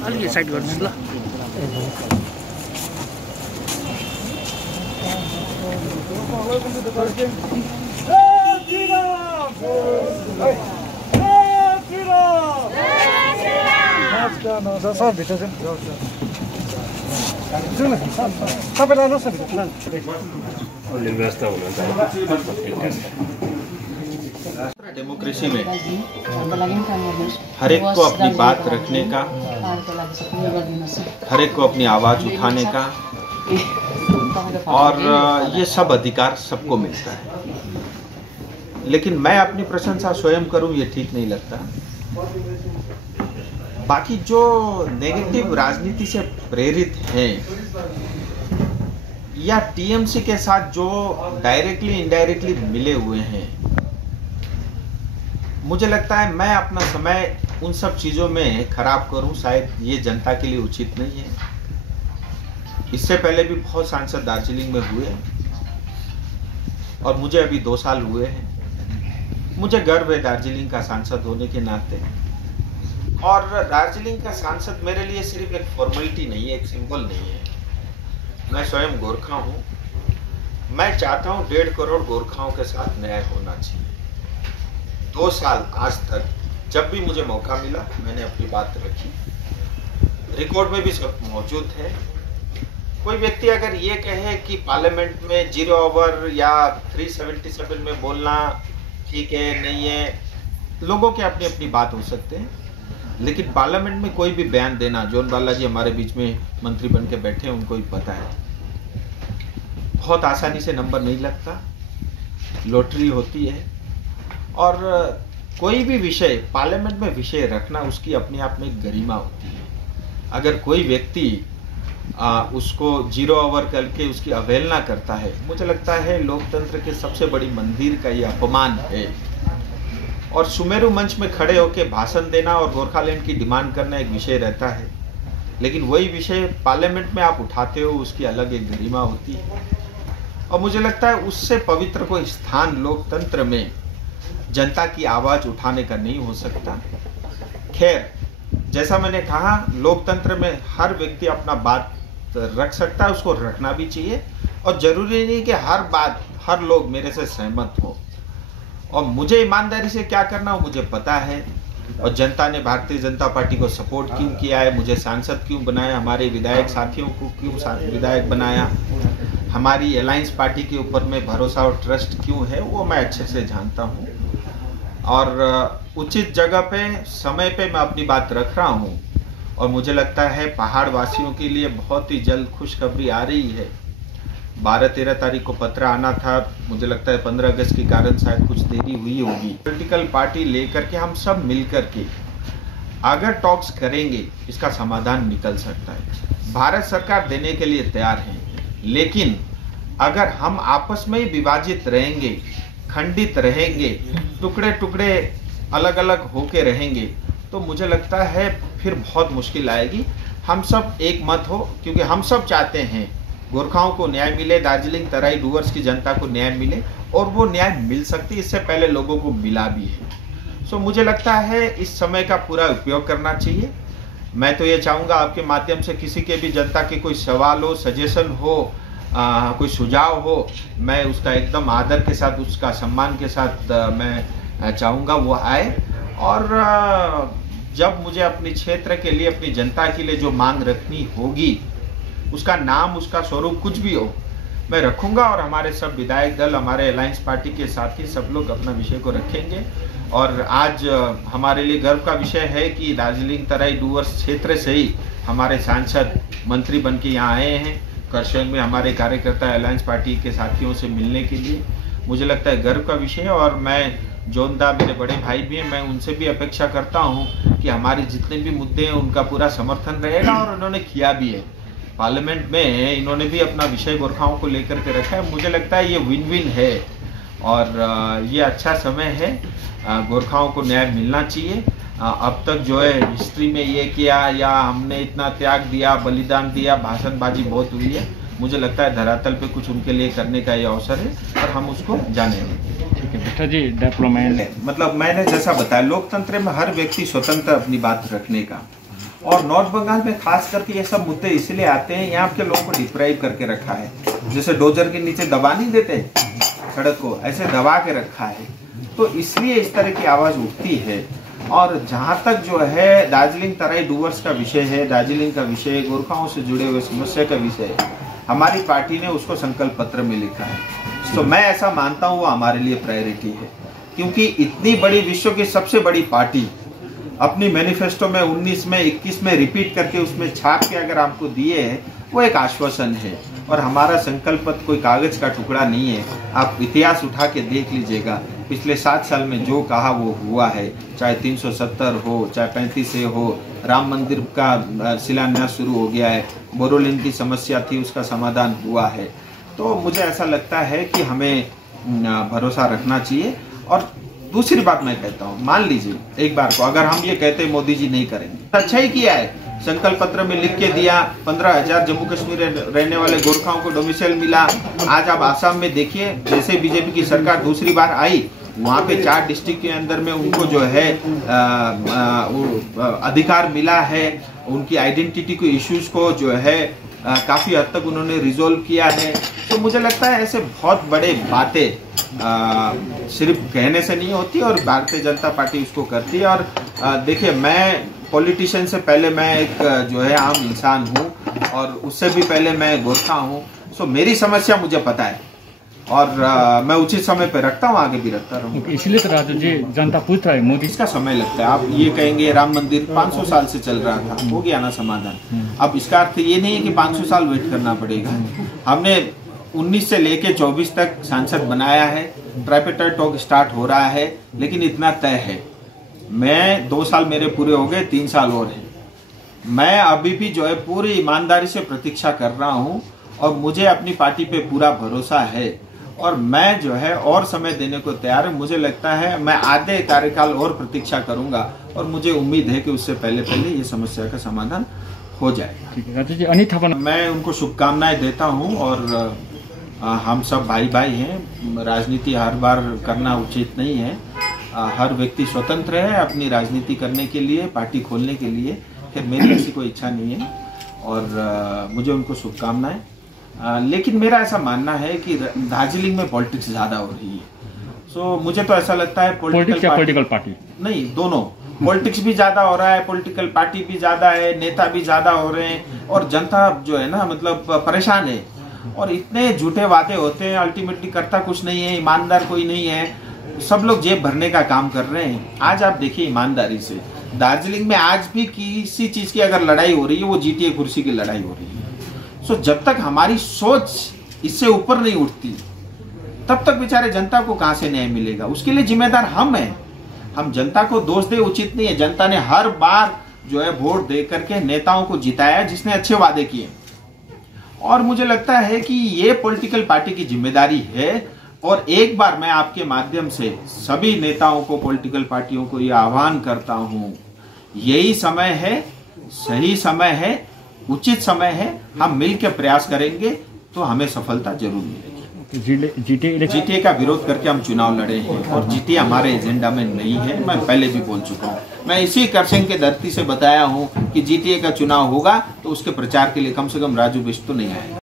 अलिकति साइड गर्नुहोस् ल। सब भित्र तपाईँ लानुहोस् न व्यवस्था हुनुहुन्छ। डेमोक्रेसी में हर एक को अपनी बात रखने का, हर एक को अपनी आवाज उठाने का और ये सब अधिकार सबको मिलता है। लेकिन मैं अपनी प्रशंसा स्वयं करूं ये ठीक नहीं लगता। बाकी जो नेगेटिव राजनीति से प्रेरित हैं या टीएमसी के साथ जो डायरेक्टली इनडायरेक्टली मिले हुए हैं, मुझे लगता है मैं अपना समय उन सब चीजों में खराब करूं शायद ये जनता के लिए उचित नहीं है। इससे पहले भी बहुत सांसद दार्जिलिंग में हुए और मुझे अभी 2 साल हुए हैं। मुझे गर्व है दार्जिलिंग का सांसद होने के नाते। और दार्जिलिंग का सांसद मेरे लिए सिर्फ एक फॉर्मेलिटी नहीं है, एक सिंबल नहीं है। मैं स्वयं गोरखा हूँ। मैं चाहता हूँ 1.5 करोड़ गोरखाओं के साथ न्याय होना चाहिए। 2 साल आज तक जब भी मुझे मौका मिला मैंने अपनी बात रखी। रिकॉर्ड में भी सब मौजूद है। कोई व्यक्ति अगर ये कहे कि पार्लियामेंट में 0 ओवर या 377 में बोलना ठीक है नहीं है, लोगों के अपनी अपनी बात हो सकते हैं। लेकिन पार्लियामेंट में कोई भी बयान देना, जॉन बालाजी हमारे बीच में मंत्री बन के बैठे हैं, उनको भी पता है बहुत आसानी से नंबर नहीं लगता, लॉटरी होती है। और कोई भी विषय पार्लियामेंट में विषय रखना उसकी अपने आप में एक गरिमा होती है। अगर कोई व्यक्ति उसको 0 ओवर करके उसकी अवहेलना करता है, मुझे लगता है लोकतंत्र के सबसे बड़ी मंदिर का ये अपमान है। और सुमेरु मंच में खड़े होकर भाषण देना और गोरखालैंड की डिमांड करना एक विषय रहता है, लेकिन वही विषय पार्लियामेंट में आप उठाते हो उसकी अलग एक गरिमा होती है। और मुझे लगता है उससे पवित्र कोई स्थान लोकतंत्र में जनता की आवाज उठाने का नहीं हो सकता। खैर, जैसा मैंने कहा, लोकतंत्र में हर व्यक्ति अपना बात रख सकता है, उसको रखना भी चाहिए। और जरूरी नहीं कि हर बात हर लोग मेरे से सहमत हो। और मुझे ईमानदारी से क्या करना हो मुझे पता है। और जनता ने भारतीय जनता पार्टी को सपोर्ट क्यों किया है, मुझे सांसद क्यों बनाया, हमारे विधायक साथियों को क्यों विधायक बनाया, हमारी अलायंस पार्टी के ऊपर में भरोसा और ट्रस्ट क्यों है, वो मैं अच्छे से जानता हूँ। और उचित जगह पे समय पे मैं अपनी बात रख रहा हूँ। और मुझे लगता है पहाड़ वासियों के लिए बहुत ही जल्द खुशखबरी आ रही है। 12-13 तारीख को पत्र आना था, मुझे लगता है 15 अगस्त के कारण शायद कुछ देरी हुई होगी। पॉलिटिकल पार्टी लेकर के हम सब मिल कर के अगर टॉक्स करेंगे इसका समाधान निकल सकता है। भारत सरकार देने के लिए तैयार है, लेकिन अगर हम आपस में ही विभाजित रहेंगे, खंडित रहेंगे, टुकड़े टुकड़े अलग अलग होके रहेंगे, तो मुझे लगता है फिर बहुत मुश्किल आएगी। हम सब एक मत हो, क्योंकि हम सब चाहते हैं गोरखाओं को न्याय मिले, दार्जिलिंग तराई डूवर्स की जनता को न्याय मिले, और वो न्याय मिल सकती है। इससे पहले लोगों को मिला भी है। सो मुझे लगता है इस समय का पूरा उपयोग करना चाहिए। मैं तो ये चाहूँगा आपके माध्यम से किसी के भी जनता के कोई सवाल हो, सजेशन हो, कोई सुझाव हो, मैं उसका एकदम आदर के साथ, उसका सम्मान के साथ मैं चाहूँगा वो आए। और जब मुझे अपने क्षेत्र के लिए, अपनी जनता के लिए जो मांग रखनी होगी, उसका नाम, उसका स्वरूप कुछ भी हो, मैं रखूंगा। और हमारे सब विधायक दल, हमारे अलायंस पार्टी के साथी सब लोग अपना विषय को रखेंगे। और आज हमारे लिए गर्व का विषय है कि दार्जिलिंग तराई डूवर्स क्षेत्र से ही हमारे सांसद मंत्री बन के यहाँ आए हैं करसोग में, हमारे कार्यकर्ता अलायंस पार्टी के साथियों से मिलने के लिए। मुझे लगता है गर्व का विषय है। और मैं जोनदा, मेरे बड़े भाई भी हैं, मैं उनसे भी अपेक्षा करता हूँ कि हमारे जितने भी मुद्दे हैं उनका पूरा समर्थन रहेगा। और उन्होंने किया भी है। पार्लियामेंट में इन्होंने भी अपना विषय गोरखाओं को लेकर के रखा है। मुझे लगता है ये विन विन है और ये अच्छा समय है। गोरखाओं को न्याय मिलना चाहिए। अब तक जो है हिस्ट्री में ये किया या हमने इतना त्याग दिया, बलिदान दिया, भाषणबाजी बहुत हुई है। मुझे लगता है धरातल पे कुछ उनके लिए करने का ये अवसर है और हम उसको जानेंगे। ठीक है बेटा जी, डेवलपमेंट मतलब मैंने जैसा बताया, लोकतंत्र में हर व्यक्ति स्वतंत्र अपनी बात रखने का, और नॉर्थ बंगाल में खास करके ये सब मुद्दे इसलिए आते हैं, यहाँ के लोगों को डिप्राइव करके रखा है। जैसे डोजर के नीचे दबा नहीं देते सड़क को, ऐसे दबा के रखा है, तो इसलिए इस तरह की आवाज उठती है। और जहां तक जो है दार्जिलिंग तराई डूवर्स का विषय है, दार्जिलिंग का विषय, गोरखाओं से जुड़े हुए समस्या का विषय है, हमारी पार्टी ने उसको संकल्प पत्र में लिखा है। तो मैं ऐसा मानता हूँ वो हमारे लिए प्रायोरिटी है, क्योंकि इतनी बड़ी विश्व की सबसे बड़ी पार्टी अपनी मैनिफेस्टो में 19 में 21 में रिपीट करके उसमें छाप के अगर आपको दिए है, वो एक आश्वासन है। और हमारा संकल्प पत्र कोई कागज का टुकड़ा नहीं है। आप इतिहास उठा के देख लीजिएगा, पिछले 7 साल में जो कहा वो हुआ है, चाहे 370 हो, चाहे 35 हो, राम मंदिर का शिलान्यास शुरू हो गया है, बोरोलिन की समस्या थी उसका समाधान हुआ है। तो मुझे ऐसा लगता है कि हमें भरोसा रखना चाहिए। और दूसरी बात मैं कहता हूँ, मान लीजिए एक बार को अगर हम ये कहते मोदी जी नहीं करेंगे, अच्छा ही किया है, संकल्प पत्र में लिख के दिया, 15,000 जम्मू कश्मीर रहने वाले गोरखाओं को डोमिसाइल मिला। आज आप आसाम में देखिए, जैसे बीजेपी की सरकार दूसरी बार आई, वहाँ पे 4 डिस्ट्रिक्ट के अंदर में उनको जो है अधिकार मिला है, उनकी आइडेंटिटी को इश्यूज को जो है काफी हद तक उन्होंने रिजोल्व किया है। तो मुझे लगता है ऐसे बहुत बड़े बातें सिर्फ कहने से नहीं होती, और भारतीय जनता पार्टी उसको करती है। और देखिए, मैं पॉलिटिशियन से पहले मैं एक जो है आम इंसान हूँ, और उससे भी पहले मैं गोरखा हूँ। सो मेरी समस्या मुझे पता है, और मैं उचित समय पे रखता हूँ, आगे भी रखता रहूँगा। इसलिए तो राजू जी जनता पूछ रहा है मोदी, इसका समय लगता है। आप ये कहेंगे राम मंदिर 500 साल से चल रहा था, हो गया ना समाधान। अब इसका अर्थ ये नहीं है कि 500 साल वेट करना पड़ेगा। हमने 19 से लेके 24 तक सांसद बनाया है, ट्राइपेटाइड टॉक स्टार्ट हो रहा है, लेकिन इतना तय है, मैं 2 साल मेरे पूरे हो गए, 3 साल और है। मैं अभी भी जो है पूरी ईमानदारी से प्रतीक्षा कर रहा हूँ, और मुझे अपनी पार्टी पे पूरा भरोसा है, और मैं जो है और समय देने को तैयार हूँ। मुझे लगता है मैं आधे कार्यकाल और प्रतीक्षा करूंगा, और मुझे उम्मीद है कि उससे पहले पहले ये समस्या का समाधान हो जाएगा। ठीक है राजू जी, अनिल थापा, मैं उनको शुभकामनाएं देता हूँ, और हम सब भाई भाई हैं। राजनीति हर बार करना उचित नहीं है, हर व्यक्ति स्वतंत्र है अपनी राजनीति करने के लिए, पार्टी खोलने के लिए। फिर मेरी ऐसी कोई इच्छा नहीं है, और मुझे उनको शुभकामनाएं। लेकिन मेरा ऐसा मानना है कि दार्जिलिंग में पॉलिटिक्स ज्यादा हो रही है। सो मुझे तो ऐसा लगता है पॉलिटिकल पार्टी नहीं, दोनों, पॉलिटिक्स भी ज्यादा हो रहा है, पॉलिटिकल पार्टी भी ज्यादा है, नेता भी ज्यादा हो रहे हैं, और जनता जो है ना मतलब परेशान है। और इतने झूठे वादे होते हैं, अल्टीमेटली करता कुछ नहीं है, ईमानदार कोई नहीं है, सब लोग जेब भरने का काम कर रहे हैं। आज आप देखिए ईमानदारी से, दार्जिलिंग में आज भी किसी चीज की अगर लड़ाई हो रही है, वो जीटीए कुर्सी की लड़ाई हो रही है। सो जब तक हमारी सोच इससे ऊपर नहीं उठती, तब तक बेचारे जनता को कहां से न्याय मिलेगा। उसके लिए जिम्मेदार हम हैं। हम जनता को दोष दे उचित नहीं है। जनता ने हर बार जो है वोट दे करके नेताओं को जिताया जिसने अच्छे वादे किए, और मुझे लगता है कि ये पॉलिटिकल पार्टी की जिम्मेदारी है। और एक बार मैं आपके माध्यम से सभी नेताओं को, पॉलिटिकल पार्टियों को ये आह्वान करता हूं, यही समय है, सही समय है, उचित समय है। हम मिलकर प्रयास करेंगे तो हमें सफलता जरूर मिलेगी। जीटीए का विरोध करके हम चुनाव लड़े हैं, और जीटीए हमारे एजेंडा में नहीं है। मैं पहले भी बोल चुका हूँ। मैं इसी करसिंग के धरती से बताया हूँ कि जीटीए का चुनाव होगा तो उसके प्रचार के लिए कम से कम राजू बिष्ट तो नहीं आएगा।